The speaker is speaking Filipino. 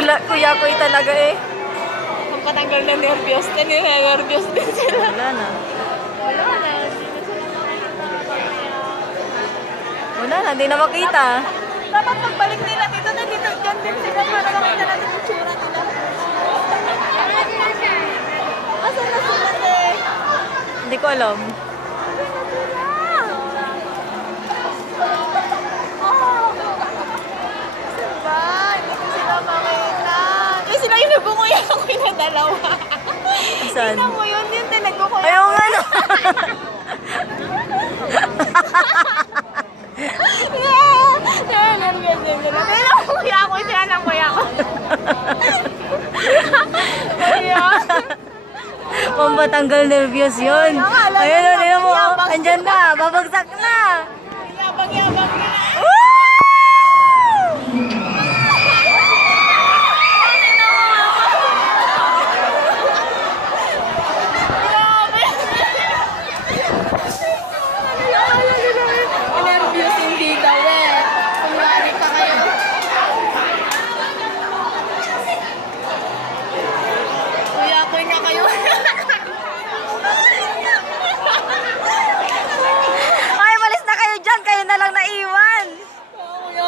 Kuya Koy talaga eh. Patanggal na nervyos. Nervyos din sila. Wala na. Wala na, hindi na makita. Dapat pagbalik nila dito na dito. Diyan din sila para makita natin yung tsura nila. Asan na sila eh? Hindi ko alam. Sila yung nagkukuya ako yung dalawa. Saan? Tingnan mo yun, yung nagkukuya. Ayaw nga no. Kailan ko kuya ako, sila ng kuya ko. Kuya. Pampatanggal nervyos yun. Ayun o, tingnan mo. Andyan na, babagsak na. Yabang-yabang na. Woo!